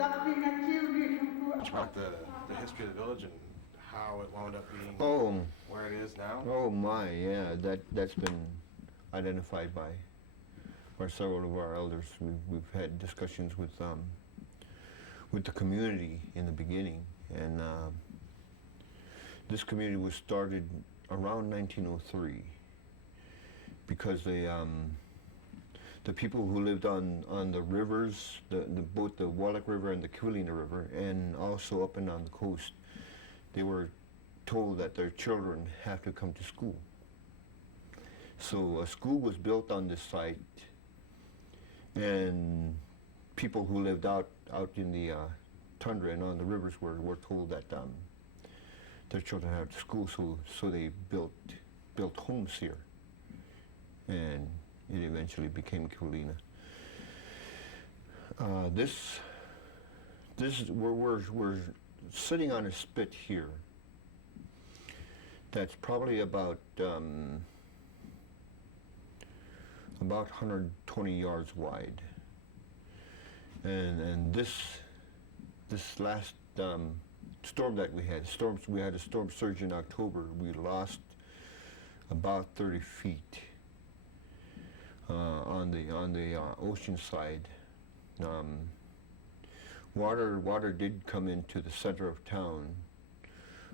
about the history of the village and how it wound up being where it is now? Oh my, yeah, that's been identified by several of our elders. We've had discussions with the community in the beginning, and this community was started around 1903 because the people who lived on the rivers, both the Wallach River and the Kivalina River, and also up and on the coast, they were told that their children have to come to school. So a school was built on this site, and people who lived out in the tundra and on the rivers were told that their children had to school, so they built homes here, and it eventually became Kivalina. We're sitting on a spit here that's probably about 120 yards wide, and this last storm that we had a storm surge in October. We lost about 30 feet on the ocean side. Water did come into the center of town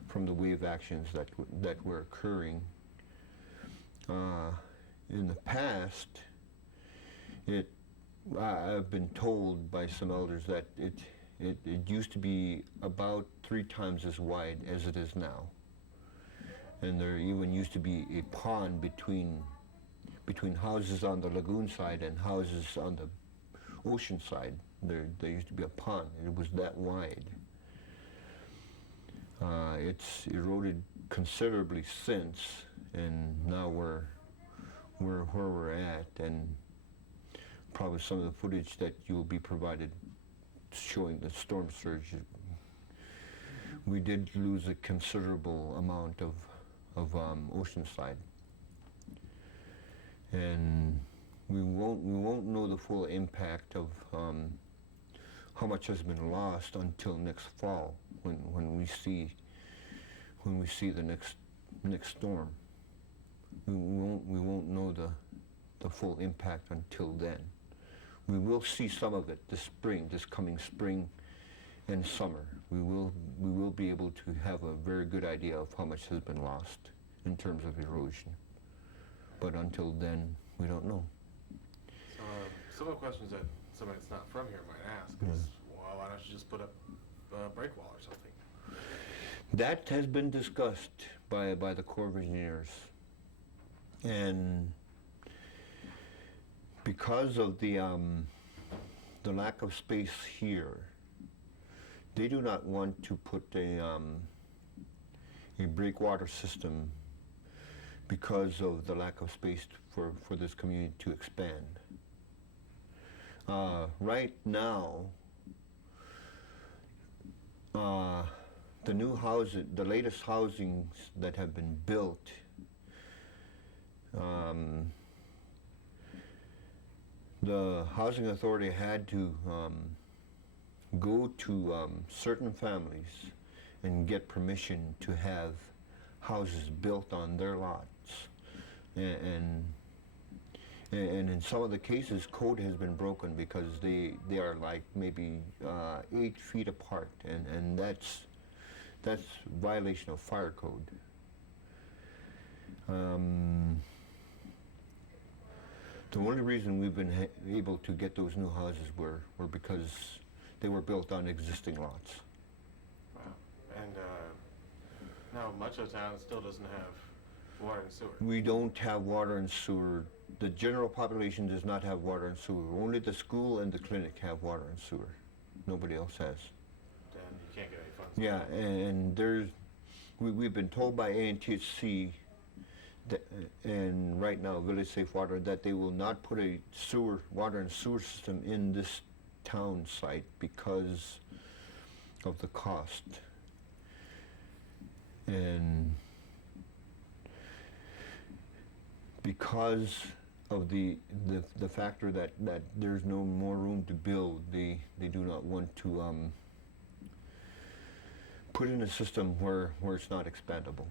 from the wave actions that were occurring. In the past, I've been told by some elders that it used to be about 3 times as wide as it is now, and there even used to be a pond between houses on the lagoon side and houses on the ocean side. There used to be a pond, and it was that wide. It's eroded considerably since, and now we're where we're at, and probably some of the footage that you'll be provided showing the storm surge. We did lose a considerable amount of oceanside, and we won't know the full impact of how much has been lost until next fall, when we see the next storm. We won't know the full impact until then. We will see some of it this coming spring and summer. We will be able to have a very good idea of how much has been lost in terms of erosion. But until then, we don't know. So some of the questions that somebody that's not from here might ask is, well, why don't you just put up a break wall or something? That has been discussed by the Corps of Engineers, and because of the lack of space here, they do not want to put a breakwater system because of the lack of space for this community to expand. Right now, the latest housings that have been built, the housing authority had to go to certain families and get permission to have houses built on their lots, and in some of the cases, code has been broken because they are like maybe 8 feet apart, and that's violation of fire code. The only reason we've been able to get those new houses were because they were built on existing lots. Wow. And now much of the town still doesn't have water and sewer. We don't have water and sewer. The general population does not have water and sewer. Only the school and the clinic have water and sewer. Nobody else has. Then you can't get any funds. Yeah, and we've been told by ANTHC and right now Village Safe Water that they will not put a water and sewer system in this town site because of the cost. And because the factor that there's no more room to build. They do not want to put in a system where it's not expandable,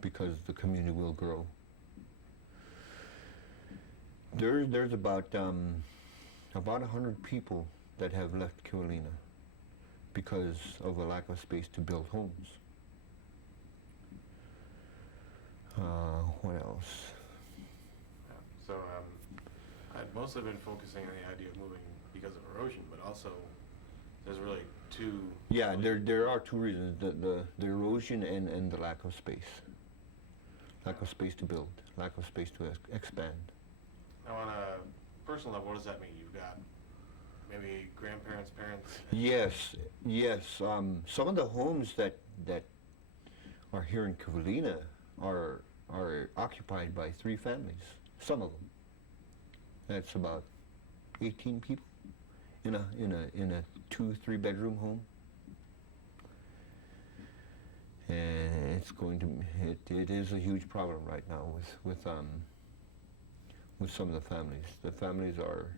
because the community will grow. There's about 100 people that have left Kivalina because of a lack of space to build homes. What else? So I've mostly been focusing on the idea of moving because of erosion, but also there's really two. Yeah, there are two reasons: the erosion and the lack of space. Lack of space to build, lack of space to expand. Now, on a personal level, what does that mean? You've got maybe grandparents, parents. Yes. Some of the homes that are here in Kivalina are occupied by 3 families. Some of them. That's about 18 people in a 2-3 bedroom home. And it is a huge problem right now with some of the families. The families are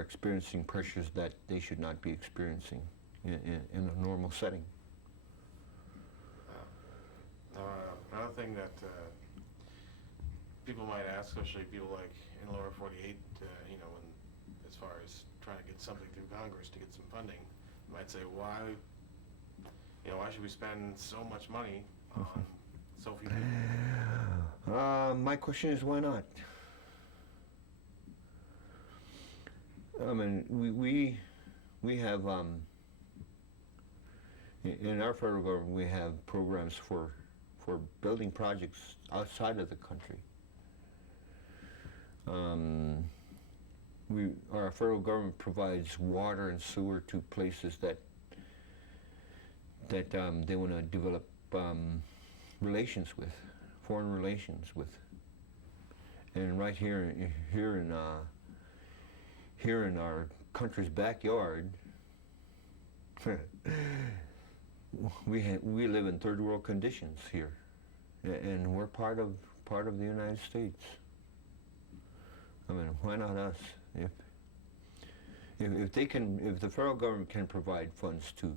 experiencing pressures that they should not be experiencing in a normal setting. Another thing that people might ask, especially people like in lower 48, as far as trying to get something through Congress to get some funding, might say, why should we spend so much money on so few people? My question is, why not? I mean, we have in our federal government, we have programs for building projects outside of the country. Our federal government provides water and sewer to places that they want to develop relations with, foreign relations with. And right here in our country's backyard, we live in third world conditions here, and we're part of the United States. I mean, why not us? If the federal government can provide funds to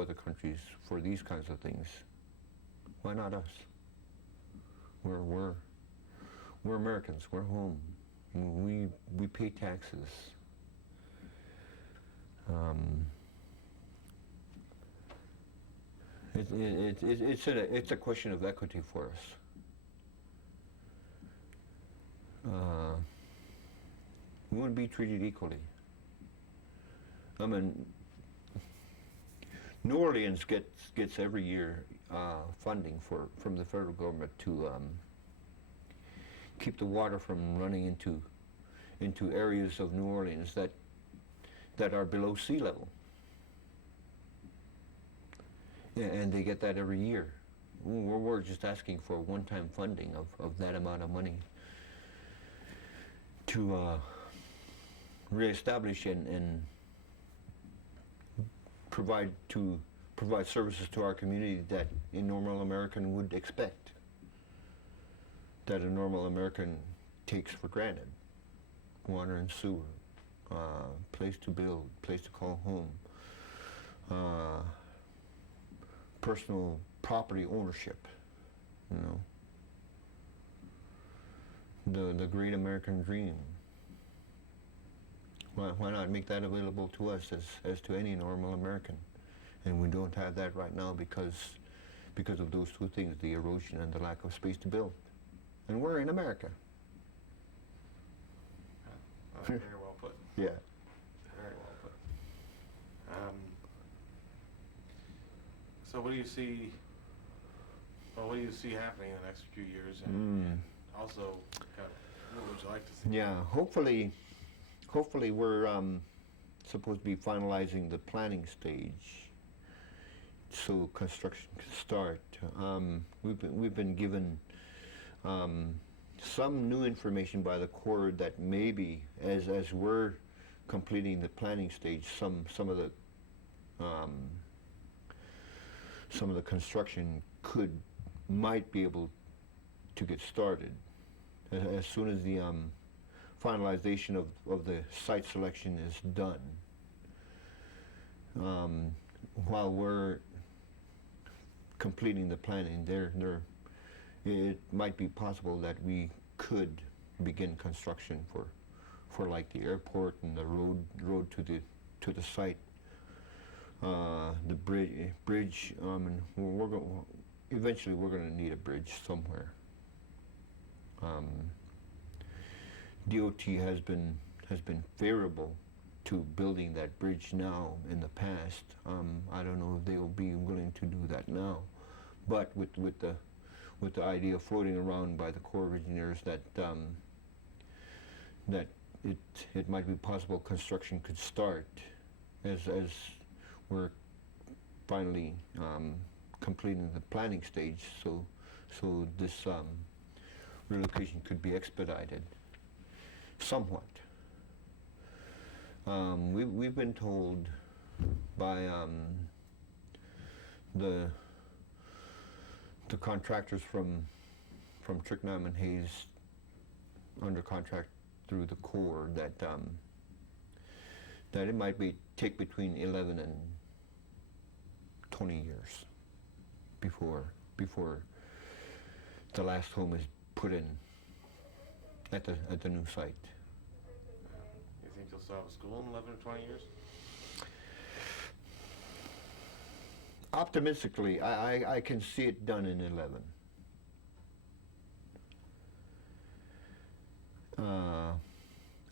other countries for these kinds of things, why not us? We're Americans. We're home. We pay taxes. It's a question of equity for us. We want to be treated equally. I mean, New Orleans gets every year funding from the federal government to keep the water from running into areas of New Orleans that are below sea level. And they get that every year. We're just asking for one-time funding of that amount of money to reestablish and provide services to our community that a normal American would expect, that a normal American takes for granted. Water and sewer, place to build, place to call home, personal property ownership, the great American dream. Why not make that available to us as to any normal American? And we don't have that right now because of those two things, the erosion and the lack of space to build. And we're in America. Very well put. Yeah. Very well put. So what do you see happening in the next few years, and also kind of what would you like to see? Yeah, hopefully we're supposed to be finalizing the planning stage so construction can start. We've been given some new information by the Corps that maybe as we're completing the planning stage, some of the construction might be able to get started as soon as the finalization of the site selection is done, while we're completing the planning, it might be possible that we could begin construction for like the airport and the road to the site, the bridge, and eventually we're going to need a bridge somewhere. DOT has been favorable to building that bridge now in the past. I don't know if they will be willing to do that now, but with the idea floating around by the Corps of Engineers that that it might be possible construction could start as we're finally completing the planning stage, so this relocation could be expedited somewhat. We've been told by the contractors from Tricknam and Hayes under contract through the Corps that it might take between 11 and 20 years before the last home is put in at the new site. You think you'll still have a school in 11 or 20 years? Optimistically, I can see it done in 11.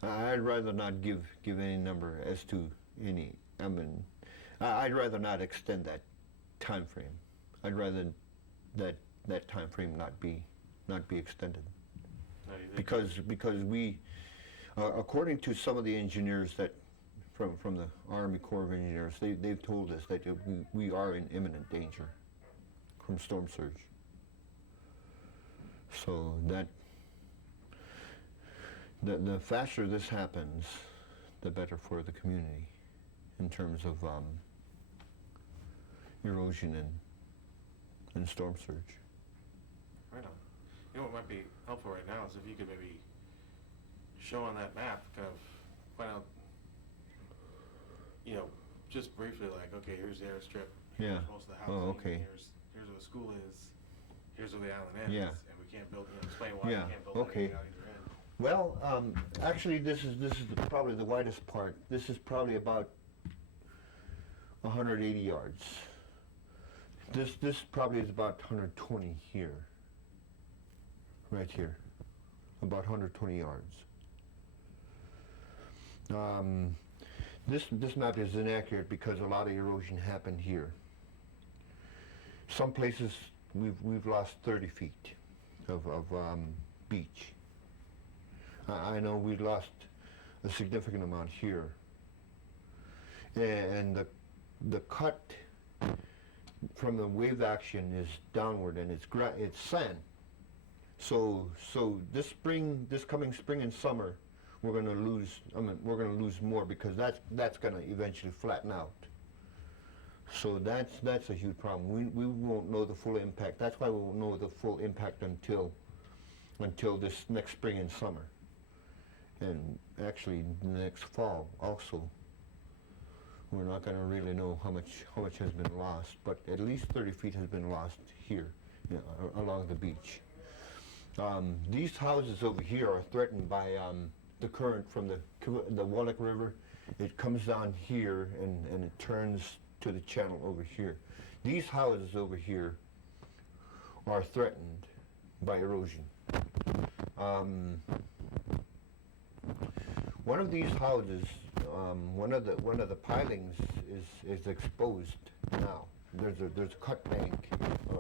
I'd rather not give any number as to any. I mean, I'd rather not extend that time frame. I'd rather that time frame not be extended. Because we, according to some of the engineers that from the Army Corps of Engineers, they've told us that we are in imminent danger from storm surge. So that the faster this happens, the better for the community in terms of erosion and storm surge. Right on. You know what might be helpful right now is if you could maybe show on that map, kind of find out, you know, just briefly, like, okay, here's the airstrip, here's most of the housing, okay. here's where the school is, here's where the island ends, Yeah. and we can't build, explain why we can't build Okay. anything out either end. Well, actually, this is probably the widest part. This is probably about 180 yards. This probably is about 120 here. Right here, about 120 yards. This map is inaccurate because a lot of erosion happened here. Some places we've lost 30 feet of beach. I know we lost a significant amount here, and the cut from the wave action is downward, and it's sand. So this coming spring and summer, we're going to lose. We're going to lose more because that's going to eventually flatten out. So that's a huge problem. We won't know the full impact. That's why we won't know the full impact until this next spring and summer, and actually next fall also. We're not going to really know how much has been lost, but at least 30 feet has been lost here, along the beach. These houses over here are threatened by the current from the Wallach River. It comes down here and it turns to the channel over here. These houses over here are threatened by erosion. One of these houses, one of the pilings is exposed now. There's a cut bank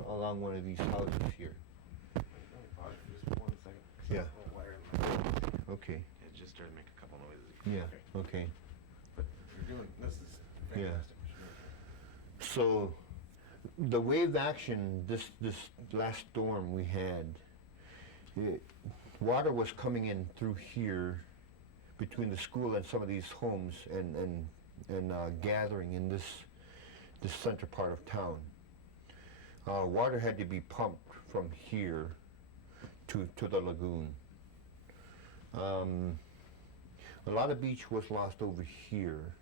along one of these houses here. Just 1 second. Yeah. There's a little wire in my Okay. It just started making a couple noises. Yeah. Okay. But you're doing this is fantastic. So the wave action, this last storm we had, water was coming in through here between the school and some of these homes and gathering in this center part of town. Water had to be pumped from here to the lagoon. A lot of beach was lost over here.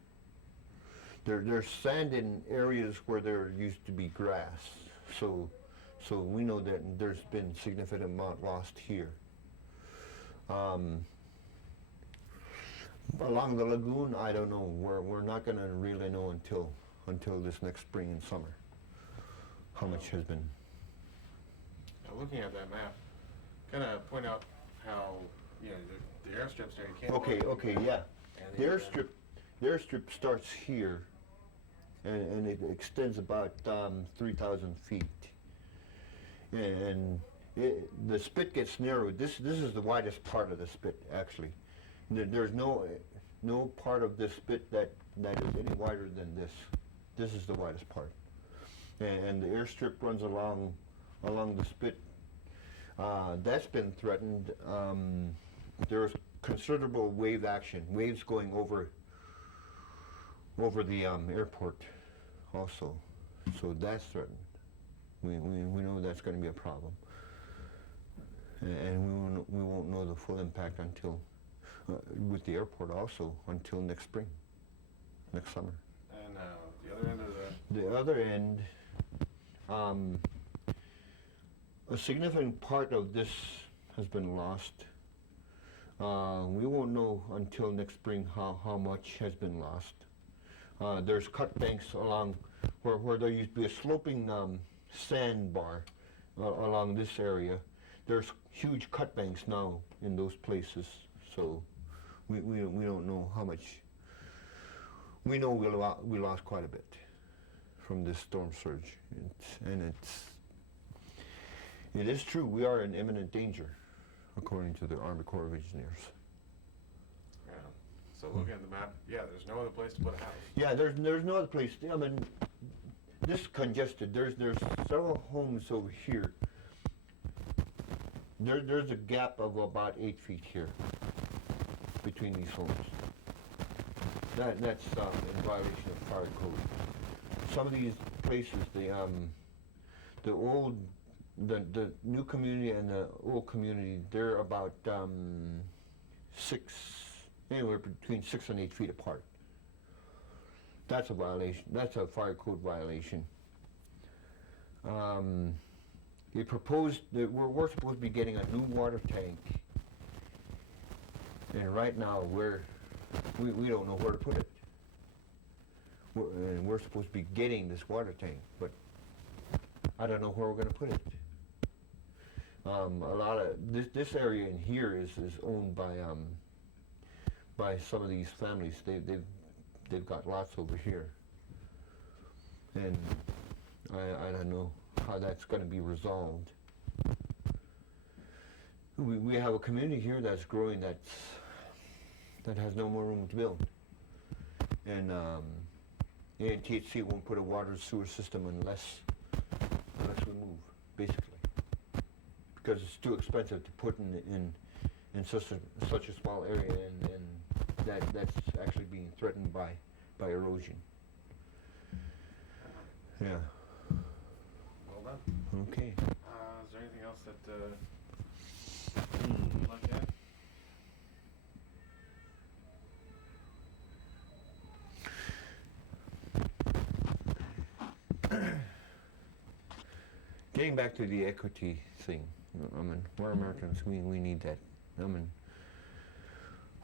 There's sand in areas where there used to be grass, so we know that there's been significant amount lost here. Along the lagoon, I don't know. We're not going to really know until this next spring and summer how much has been. Now, looking at that map, kind of point out how, you know, the airstrips there, you can't. Okay, yeah. And The airstrip starts here, and it extends about 3,000 feet. And the spit gets narrowed. This is the widest part of the spit, actually. There's no part of this spit that is any wider than this. This is the widest part. And the airstrip runs along the spit. That's been threatened. There's considerable wave action, waves going over the airport also. So that's threatened. We know that's going to be a problem. And we won't know the full impact until, with the airport also, until next spring, next summer. And the other end of The other end, a significant part of this has been lost. We won't know until next spring how much has been lost. There's cut banks along where there used to be a sloping sandbar along this area. There's huge cut banks now in those places, so we don't know how much. We know we lost quite a bit from this storm surge, it is true, we are in imminent danger, according to the Army Corps of Engineers. Yeah. So looking at the map, yeah, there's no other place to put a house. Yeah, there's no other place. I mean, this is congested. There's several homes over here. There's a gap of about 8 feet here between these homes. That's in violation of fire code. Some of these places, the new community and the old community, they're about anywhere between 6 and 8 feet apart. That's a violation. That's a fire code violation. They proposed that we're supposed to be getting a new water tank, and right now we don't know where to put it. We're supposed to be getting this water tank, but I don't know where we're going to put it. A lot of this area in here is owned by some of these families. They've got lots over here, and I don't know how that's going to be resolved. We have a community here that's growing that has no more room to build, and THC won't put a water sewer system unless we move, basically, because it's too expensive to put in such a small area, and that's actually being threatened by erosion. Yeah. Well done. Okay. Is there anything else that you'd like to add? Getting back to the equity thing, I mean, we're Americans, we need that. I mean,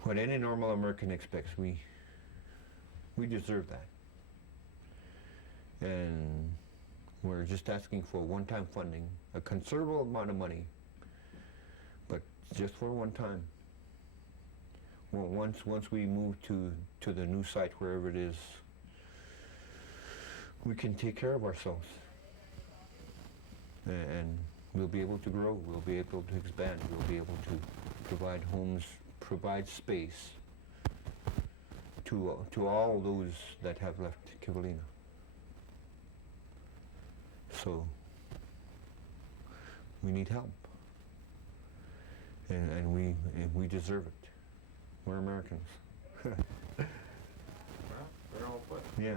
what any normal American expects, we deserve that. And we're just asking for one-time funding, a considerable amount of money, but just for one time. Well, once we move to the new site, wherever it is, we can take care of ourselves. And we'll be able to grow, we'll be able to expand, we'll be able to provide homes, provide space to all those that have left Kivalina. So we need help, and we deserve it. We're Americans. Well, very well put. Yeah.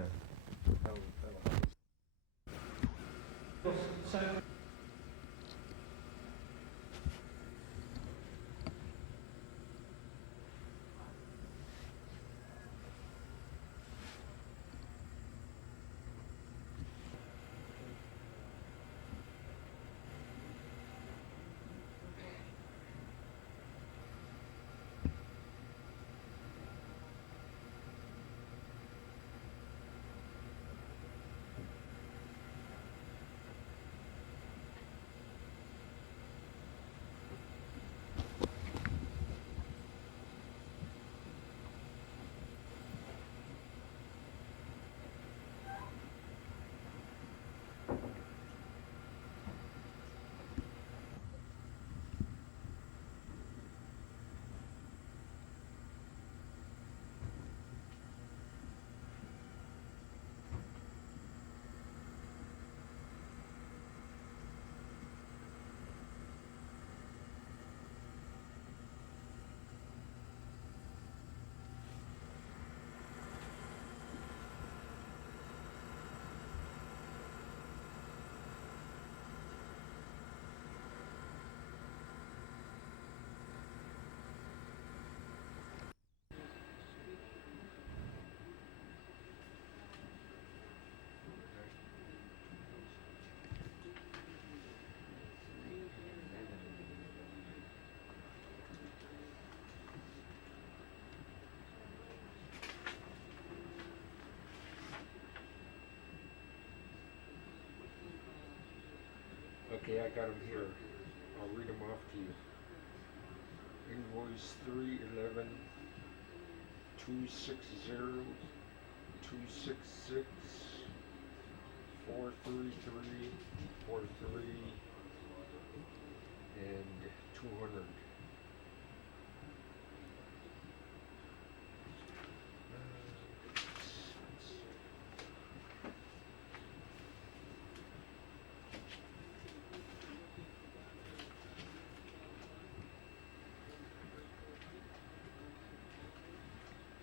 Okay, I got them here. I'll read them off to you. Invoice 311 260 266 433 43 and 200.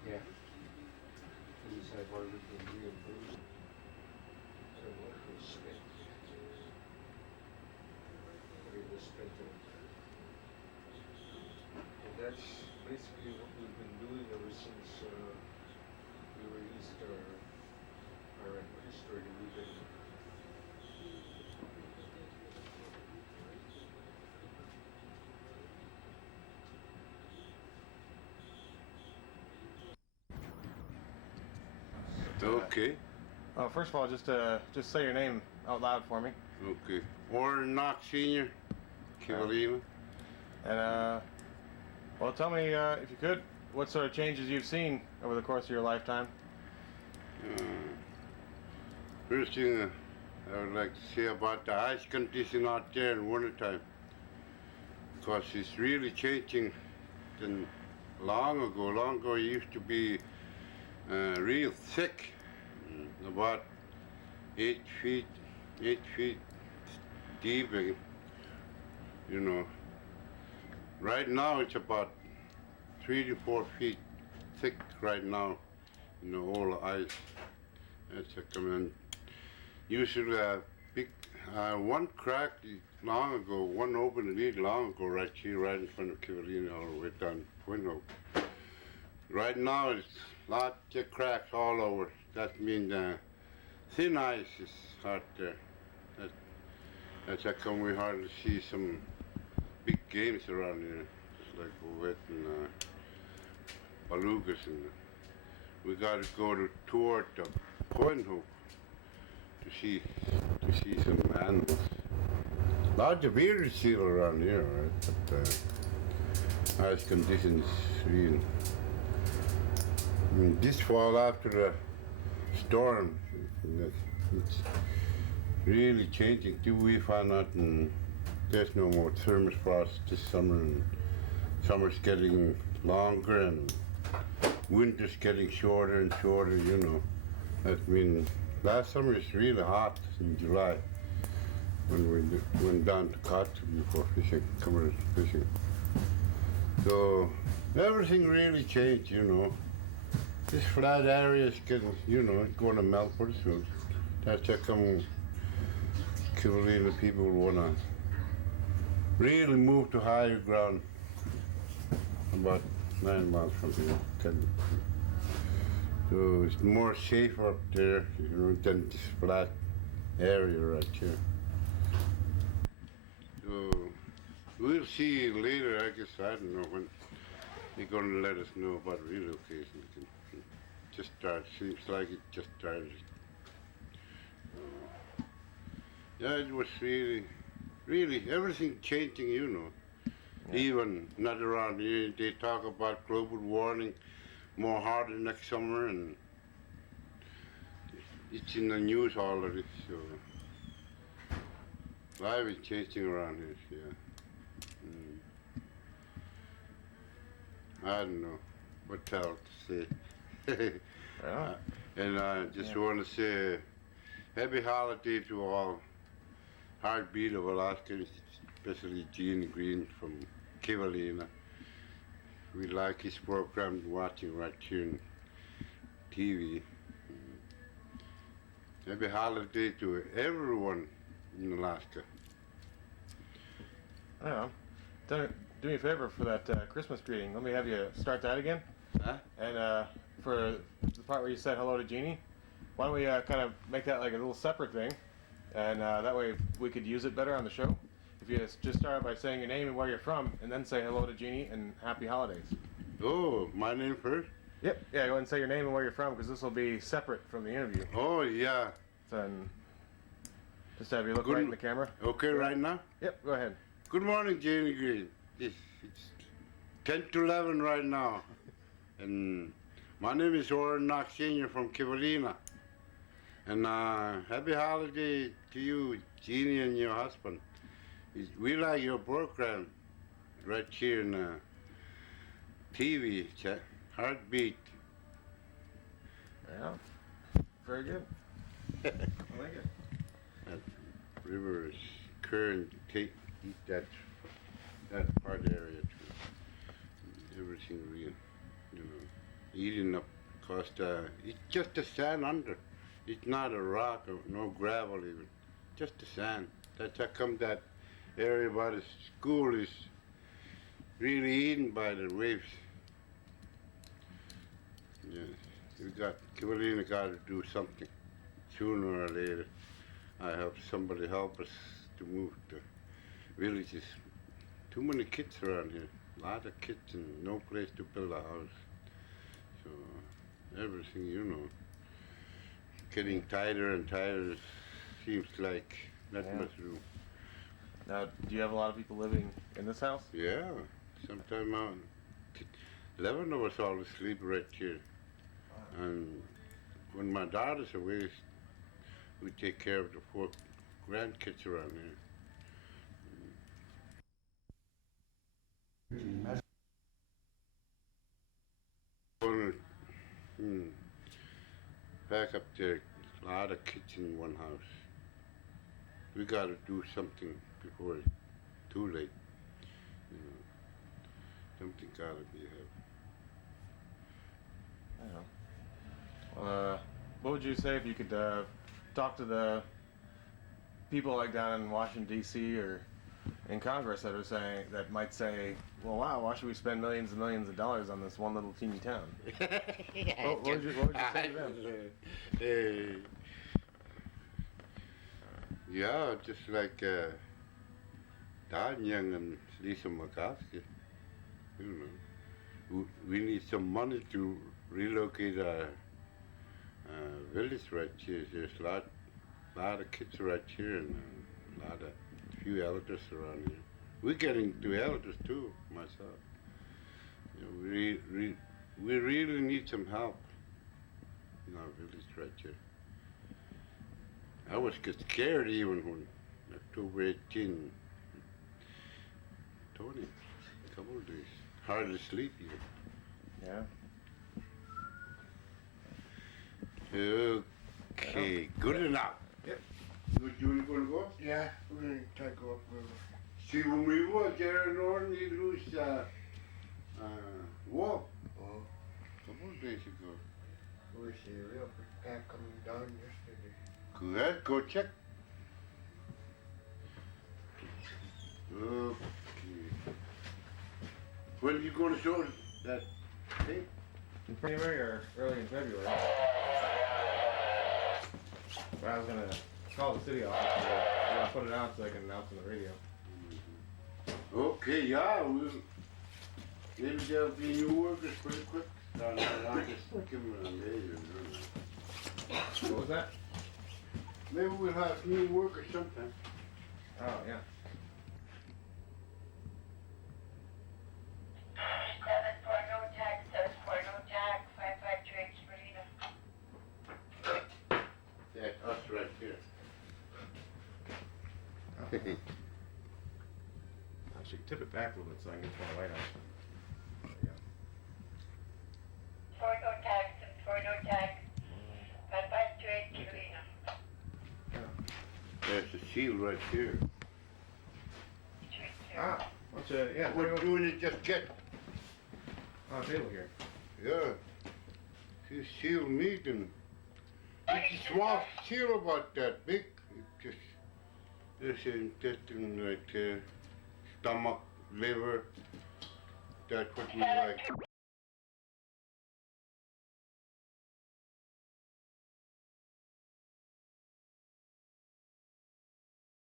Yeah. These have already been reimbursed. So what was spent? What it was spent on. And that's basically what we've been doing ever since we released our administrator. We've been Okay, First of all, just say your name out loud for me. okay. Warren Knox Sr., Kivalina. And, well, tell me, if you could, what sort of changes you've seen over the course of your lifetime. First thing I would like to say about the ice condition out there in wintertime, because it's really changing than long ago. Long ago it used to be real thick, about 8 feet deep, you know. Right now it's about 3 to 4 feet thick right now, you know, all the ice. That's a command. Usually a big, one crack long ago, one open lead long ago right here, right in front of Kivalina all the way down window. Right now it's lots of cracks all over. That means thin ice is out there. That's how come we hardly see some big games around here, just like Wet and Belugas, and we got to go toward the Point Hope to see some animals. Lots of beer still around here, right? But ice conditions real. I mean, this fall after the storm, it's really changing too. We found out there's no more thermosfrost this summer, and summer's getting longer and winter's getting shorter and shorter, you know. I mean, last summer it's really hot in July when we went down to Kotzebue for fishing, commercial fishing. So everything really changed, you know. This flat area is getting, you know, it's going to melt pretty soon. That's how come Kivalina people want to really move to higher ground, about 9 miles from here. So it's more safer up there, you know, than this flat area right here. So we'll see later, I guess. I don't know when they're going to let us know about relocation. Just started, seems like it just started. Yeah, it was really everything changing, you know. Yeah. Even not around here, they talk about global warming more harder next summer, and it's in the news already, so life is changing around here, yeah. I don't know what else to say. Yeah. And I just want to say happy holiday to all Heartbeat of Alaska, especially Gene Green from Kivalina. We like his program, watching right here on TV. Happy holiday to everyone in Alaska. I don't know. Do me a favor for that Christmas greeting. Let me have you start that again. Huh? And for the part where you said hello to Jeannie, why don't we kind of make that like a little separate thing, and that way we could use it better on the show. If you just start by saying your name and where you're from, and then say hello to Jeannie and happy holidays. Oh, my name first? Yep. Yeah, go ahead and say your name and where you're from, because this will be separate from the interview. Oh, yeah. Then. Just have you look Good right in m- the camera. Okay, right now? Yep, go ahead. Good morning, Janie Green. It's 10 to 11 right now. And my name is Warren Knox Sr. from Kivalina. And happy holiday to you, Jeannie, and your husband. We like your program right here in TV, Heartbeat. Yeah. Very good. I like it. That river is current, eat that part area too. Everything real, eating up, cause it's just the sand under. It's not a rock or no gravel even, just the sand. That's how come that area by the school is really eaten by the waves. Yeah, Kivalina got to do something sooner or later. I hope somebody help us to move the villages. Too many kids around here. A lot of kids and no place to build a house. So everything, getting tighter and tighter. Seems like not Yeah. much room. Now, do you have a lot of people living in this house? Yeah, sometime 11 of us always sleep right here. And when my daughter's away, we take care of the 4 grandkids around here. Back up there, a lot of kids in one house. We gotta do something before it's too late. Something gotta be happening. I don't know. What would you say if you could talk to the people like down in Washington D.C. or in Congress that might say, well, wow, why should we spend millions and millions of dollars on this one little teeny town? What would you say to them? Yeah, just like Don Young and Lisa McCoskey. We need some money to relocate our village right here. There's a lot of kids right here and few elders around here. We're getting to elders too, myself. We really need some help in our village right here. I was get scared even when October 18, Tony, a couple of days, hardly sleep even. Yeah. Okay, good enough. Yep. You gonna go? Yeah, we're gonna try to go up river. See, when we was there in Norton, we lose walk Oh, a couple of days ago. we see a real big pack coming down yesterday. Good, go check. Okay. When are you gonna show that tape? In January or early in February. But I was gonna call the city office and put it out so I can announce on the radio. Okay, yeah, maybe there'll be new workers pretty quick. I'll just give them a later. What was that? Maybe we'll have new workers sometime. Oh, yeah. That's us right here. I should tip it back a little bit so I can get my light out. There's a seal right here. Ah, what's yeah, What we're doing is just get, on the table here. yeah. See seal meat and it's a small seal about that big. It just, there's an intestine right there, stomach, liver. That's what we like.